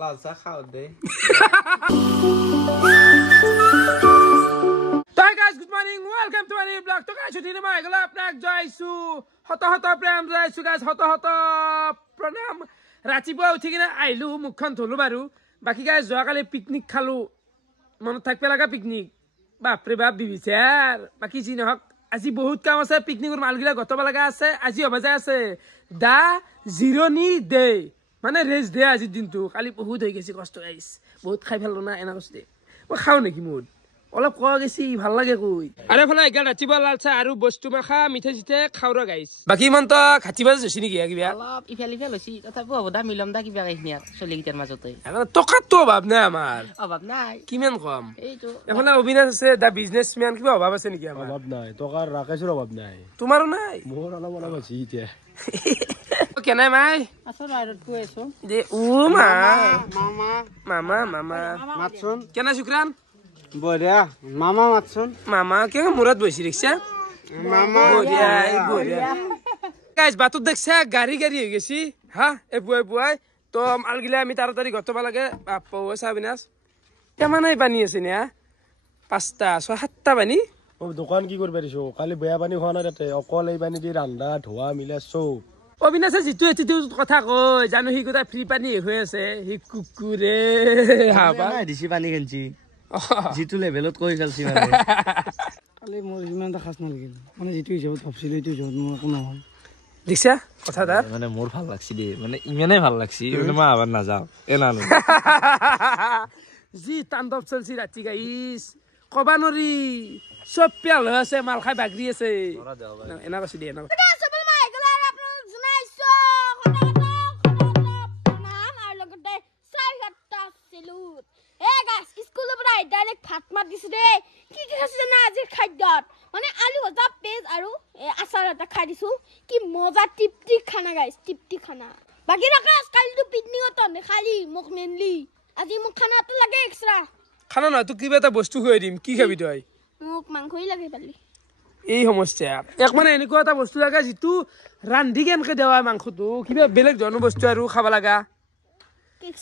লাল চাহ খাও দে Hi guys, good morning. Welcome to a new vlog. To guys, today my gala apnak jaisu. Hota prem jaisu guys. Hota pranam. Rachibo uthi kina ailu mukhan tholu baru. Baki guys joa kale picnic khalu. Mano thakpe laga picnic. Bapre bap bibisar. Baki ji nohok আজি বহুত কাম আছে পিকনিকৰ মালগিলা গতবা লাগা আছে আজি অবাজা আছে দা জিরোনি day মানে রেস্ট ডে আজি দিনটো খালি বহুত হৈ গেছি কষ্ট গাইস বহুত খাই ফেললো না এনা কষ্ট মই খাও নেকি মুড অলপ কোৱা গেছি ভাল লাগে কই আৰে ফলে এগাল ৰাতিবা লালচা আৰু বস্তু মাখা মিঠে জিতে খাওৰা গাইস বাকি মন তো খাতিবা জছি নেকি কিবা অলপ ইফালি লৈছি তথাপিও হ'ব দা মিলম দা কিবা গাইছনিয়া চলি গিটাৰ মাজতে টকা তো অভাৱ নাই আমাৰ অভাৱ নাই কিমান কম এইটো এফালে অবিনাশ আছে দা বিজনেসম্যান কিবা অভাৱ আছে নেকি আমাৰ অভাৱ নাই টকাৰ ৰাকেশৰ অভাৱ নাই তোমাৰো নাই মোৰ অলপ আছে এতিয়া কেনে মাই আছো ৰাইডত কৈ আছো দে ও মা মামা মামা মাতছুন কেনে শুক্রান বঢ়িয়া মামা মাতছুন মামা কে মুরাদ বসি রিক্সা মামা বঢ়িয়া গাইস বাতত দেখছা গাড়ি হৈ গেছি হা এ বুৱাই তো মালগিলা আমি তাড়াতাড়ি গতবা লাগে বাপ্পা সাবিনাস কেমানাই পানী আছে না 5টা 6-7টা পানী ও দোকান কি কৰিব পাৰিছো কালি বেয়া পানী খোৱা নাই তাতে অকল এই পানী দি ৰান্ধা ধোৱা মিলা চব অবিনাশে যিটো এটিটিউড কথা কয় জানো হি গোটা ফ্ৰী পানী হৈ আছে হি কুকুৰে হাবা নাই দিছি পানী কেনছি জিতু লেভেলত কৈ খেলছি মানে কালি মোৰ ইমান এটা খাস নালাগিল মানে যিটো হিচাপত ভাবছিলো এইটো হিচাপত মোৰ একো নহল দেখছা কথা তাৰ মানে মোৰ ভাল লাগছি দে মানে ইমানে ভাল লাগছি মানে মই আবাৰ না যাও এনা ন জি তাণ্ডৱ চলছি ৰাতি গাইস কবা নৰি সব পেল হৈ আছে মাল খাই বাগৰি আছে এনা কৈছি দে এনা ভাত দিছো দে কি খাইছে না আজি খাদ্যত মানে আলু ভজা পেজ আৰু আচাৰ এটা খাই দিছো কি মজা টিপটি খানা গাইস টিপটি খানা বাকি ৰাখাস কালিটো পিকনিকত খালি মোক মেনলি আজি মোক খানা এটা লাগে এক্সট্ৰা খানা না তো কিবা এটা বস্তু খুৱাই দিম কি খাবি তই মোক মাংসই লাগে পালি এই সমস্যা এক মানে এনেকুৱা এটা বস্তু লাগে যিটো ৰান্ধি কেনকে দেৱা মাংসটো কিবা বেলেগ ধৰণৰ বস্তু আৰু খাব লাগা কেক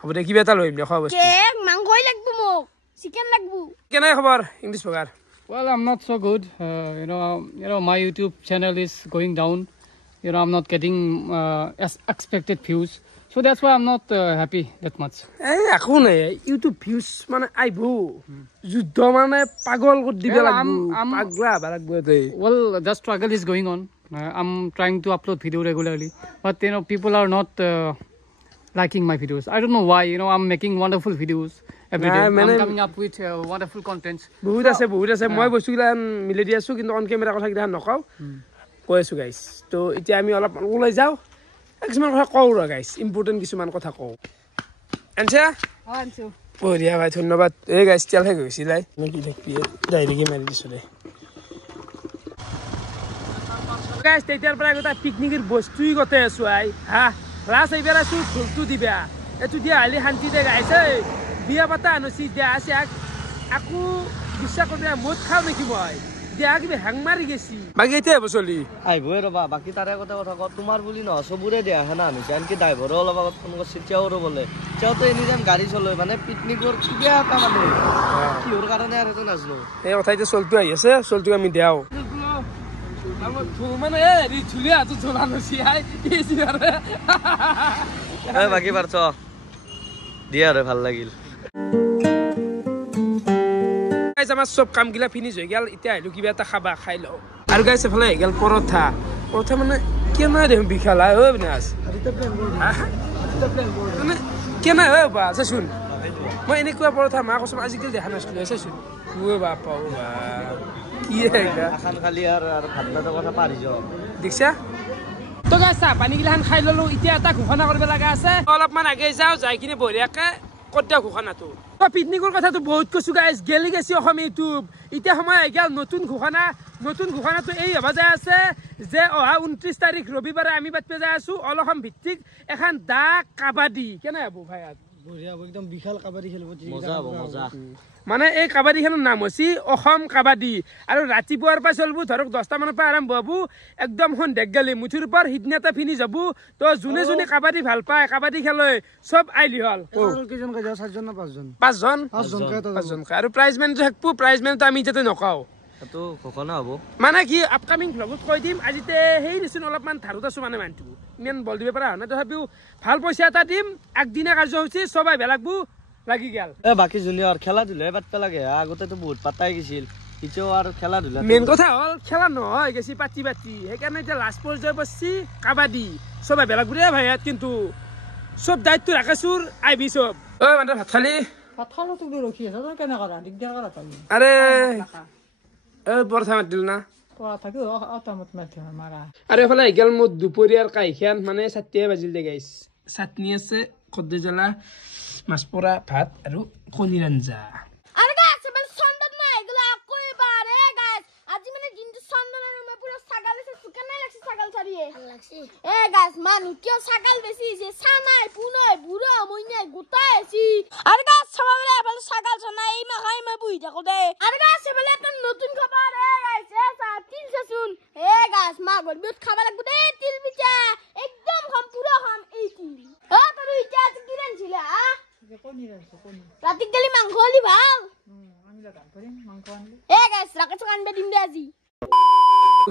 হ'ব দে কিবা এটা লৈ দে খোৱা বস্তু কেক মাংসই লাগব মোক চিকেন লাগব কেনে খবৰ English বগাৰ well I'm not so good you know my YouTube channel is going down I'm not getting as expected views so that's why I'm not happy that much এই আকো নাই ইউটিউব ভিউজ মানে আইব যুদ্ধ মানে পাগল কৰি দিব লাগব পাগলা বালাগব দে well the struggle is going on I'm trying to upload video regularly but people are not liking my videos I don't know why I'm making wonderful videos every day I'm coming up with wonderful contents বহুত আছে মই বস্তুগিলা মিলে দি আছো কিন্তু on camera কথা কিটা নকও কৈ আছো গাইস তো এতিয়া আমি অলপ ওলাই যাও কিছুমান কথা কও ৰ গাইস ইম্পৰ্টেন্ট কিছুমান কথা কও আনছা আনছো বঢ়িয়া ভাই ধন্যবাদ এই গাইস তেল হৈ গৈছিলাই মই কি দেখি ডাইৰেক্টলি মাৰি দিছো দে গাইস তেতিয়াৰ পৰা গোটা পিকনিকৰ বস্তুই গতে আছো আই হা লাছ এইবাৰ আছো ফুলটো দিবা এটো দিয়া হালি শান্তি দে গাইছে বিয়া পাতা আনছি দিয়া আছে আকো বিশ্বাস কৰি মদ খাও নেকি মই দিয়া কিবা হেং মাৰি গেছি বাকি এতিয়া বছলি আইবই ৰবা বাকি তাৰে কথা ক তোমাৰ বুলি ন সবুৰে দিয়া হনা আনিছে আনকি ড্ৰাইভাৰো অলপ আগত ফোন কৰিছে তেওৰো বলে তেওতে এনি টাইম গাড়ী চলাই মানে পিকনিকৰ কিবা এটা মানে কিহৰ কাৰণে আৰু তো নাজনো এই কথাইতে চলটো আহি আছে চলটো আমি দেও মানে ৰি চুলি আতো চলা নছি আই এসি আৰে এ বাকি পাৰছ দিয়া ৰে ভাল লাগিল গাইস আমাৰ সব কাম গিলা ফিনিশ হৈ গেল এতিয়া আইলো কিবা এটা খাবা খাই লও আৰু গাইস এফালে হৈ গেল পৰঠা মানে কেনা দে বিখালা ও বিনাশ মানে কেনা ও বা শুন মই এনেকুৱা পৰঠা মা কসম আজিকালি দেখা নাছিলো চাচোন ও বাপা ও বা কি হেগা আখান খালি আর ভাতনাটা কথা পাৰি যাও দেখছা তো গাইস পানী গিলাখান খাই ললো এতিয়া এটা ঘোষণা কৰিব লাগা আছে অলপমান আগে যাও যাই কিনে বঢ়িয়াকে কটা ঘোষণাটো তো পিকনিকৰ কথাটো বহুত কৈছো গাইস গেলি গেছি অসমীয়া ইউটিউব এতিয়া সময় আহি গেল নতুন ঘোষণাটো এই হবা যায় আছে যে অহা 29 তাৰিখ ৰবিবাৰে আমি বাতপে যায় আছো অলহম ভিত্তিক এখন দা কাবাডী কেনে হবো ভাই বঢ়িয়া একদম বিশাল কাবাডী খেলিব মজা হ'ব মজা মানে এই কাবাডীখনৰ নাম হৈছে অসম কাবাডী আৰু ৰাতিপুৱাৰ পৰা চলব ধৰক 10টা মানৰ পৰা আৰম্ভ হ'ব একদম সন্ধিয়া গেলি মুঠিৰ পৰা সিদিনাটা ফিনি যাব তো যোনে যোনে কাবাডী ভাল পায় কাবাডী খেলে সব আইলি হল কেইজন কাজ 4জন না 5জন 5জন আৰু প্ৰাইজ মেন থাকবো প্ৰাইজ মেন তো আমি যাতে নকাও তো ঘোষণা হ'ব মানে কি আপকামিং ভ্লগত কৈ দিম আজিতে সেই দিছোন অলপমান ধাৰত আছো মানে মানটো ইমান বল দিব পৰা না তথাপিও ভাল পইচা এটা দিম একদিনা কাৰ্যসূচী সবাই বেলাগবো লাগি গেল বাকি জুনিয়ৰ খেলা ধুলা পাতবা লাগে আগতেতো বহুত পাতাই গৈছিল ইতেও আৰু খেলা ধুলা মেইন কথা হল খেলা নহয় গেছি পাতি সেইকাৰণে এতিয়া লাষ্ট পৰ্যায় বসছি কাবাডী সবাই বেলাগবো ৰে ভাইয়াত কিন্তু সব দায়িত্ব ৰাখাছুৰ আইবি সব ঐ মানে ভাত খালি কথালো তো ৰখি আছে তই কেনে কৰা দিগদাৰ কৰা তুমি আৰে পৰঠা মাত দিল না পৰা থাকি অতমত মাথে মাৰা আৰু এফালে গেল মোৰ দুপৰীয়াৰ কাইখান মানে 7টা বাজিল দে গাইছ চাটনি আছে খদ্দে জ্বলা মাছ পৰা ভাত আৰু কণীৰ আঞ্জা আরে গাইস মানে সন্ধ্যা না এগুলা কই বারে গাইস আজি মানে দিনটো সন্ধ্যা না মই পুরো ছাগল এসে সুকানে লাগছে ছাগল ছাড়িয়ে লাগছে এ গাইস মানু কিও ছাগল বেশি যে সানাই পুনয় বুড়ো মইনে গুতাইছি আরে গাইস সবাইলে বলে ছাগল ছানা এই মাখাই মই বুই থাকো দে আরে গাইস বলে একটা নতুন খবর এ গাইস এ সাত তিল শুন এ গাইস মা গলবিত খাবা লাগবে দে তিল পিঠা একদম খাম পুরো খাম এই তিল ও তোর ইচ্ছা আছে কি রানছিল আ রাতি গেলি মাংস হলি ভাল এ গাইস রাকেশ কানবে দিম দে আজি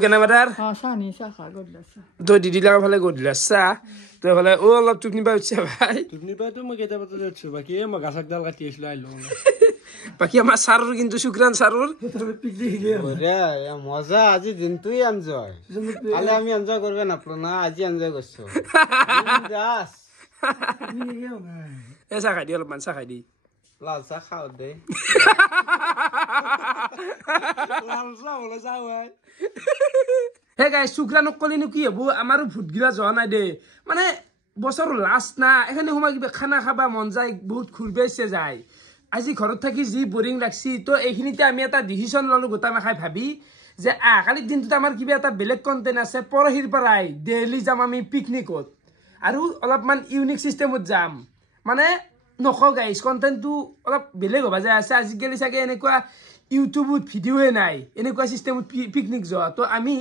কেনে বাটাৰ চানি চাখা গদলাছা তই দিদি লগা ফালে গদিলা চাহ তই ফালে অলপ টুকনি পাই উঠছে ভাই তুমি পাইতো মই কেইটা পাতে যাচ্ছো বাকি মই গাছকডাল কাটি আছিলো আইলো বাকি আমাৰ ছাৰৰ কিন্তু শুক্ৰান ছাৰৰ বঢ়িয়া মজা আজি দিনটোই এনজয় কালি আমি এনজয় করবে নাপলো না আজি এনজয় করছো দাস এই চাহ খাই দি অলপমান চাহ খাই দি লাল চাহ খাও দে হে গাইছ শুক্ৰানক কলিনো কি হ'ব আমাৰো ভূতগিলা যোৱা নাই দে মানে বছৰৰ লাষ্ট না এখানে সময় কিবা খানা খাবা মন যায় বহুত ঘূৰবে ইচ্ছা যায় আজি ঘৰত থাকি যি বৰিং লাগছি তো এইখিনিতে আমি এটা ডিচিশ্যন ললো গোটামাখাই ভাবি যে কালিৰ দিনটোত আমাৰ কিবা এটা বেলেগ কণ্টেণ্ট আছে পৰহিৰ পৰাই ডেইলি যাম আমি পিকনিকত আৰু অলপমান ইউনিক চিষ্টেমত যাম মানে নকওঁ গাইছ কণ্টেণ্টটো অলপ বেলেগ হ'ব যায় আছে আজিকালি চাগে এনেকুৱা ইউটিউবত ভিডিঅ'য়ে নাই এনেকুৱা চিষ্টেমত পিকনিক যোৱা তো আমি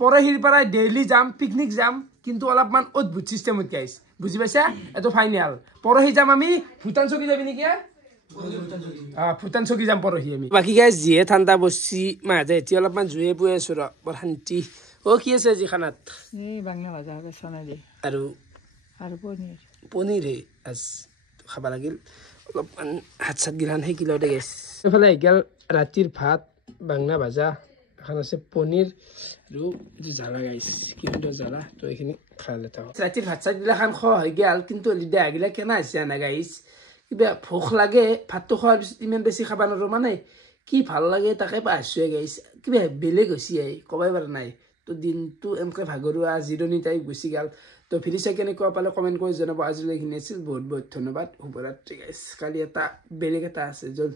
পৰহিৰ পৰাই ডেইলি যাম পিকনিক যাম কিন্তু অলপমান অদ্ভুত চিষ্টেমত গাইছ বুজি পাইছা এইটো ফাইনেল পৰহি যাম আমি ভূটান চকী যাবি নেকি ভূটান চকী যাম পৰহি আমি বাকী গাইছ যিহে ঠাণ্ডা বসছি মাজে এতিয়া অলপমান জুয়ে পুৱে আছো ৰ বৰ শান্তি কি আছে আজি খানাত এই বাংলা ভাজা বেচনেদি আৰু পনীৰ আজ খাব লাগিল অলপমান হাত চাত গিলান শিকিলেও দে গাইছ এইফালে গেল ৰাতিৰ ভাত বাংলা ভাজা এখন আছে পনীৰ আৰু জ্বালা গাইছ কি সুন্দৰ জ্বালা তো এইখিনি খালে থাকক ৰাতিৰ ভাত চাত গিলা খান খোৱা হৈ গেল কিন্তু দেহা গিলা কেনা হৈছে না গাইছ কিবা ভোক লাগে ভাতটো খোৱাৰ পিছত ইমান বেছি খাব নোৱাৰো মানে কি ভাল লাগে তাকে পাইছোৱে গাইছ কিবা বেলেগ হৈছে ক'বই পৰা নাই তো দিনটো এনেকৈ ভাগৰুৱা জিৰণি টাইপ গুচি গেল তো ভিডিঅ' চাই কেনেকুৱা পালে কমেণ্ট কৰি জনাব আজিলৈ এইখিনি আছিল বহুত বহুত ধন্যবাদ শুভৰাত্ৰি গাইছ কালি এটা বেলেগ এটা আছে জল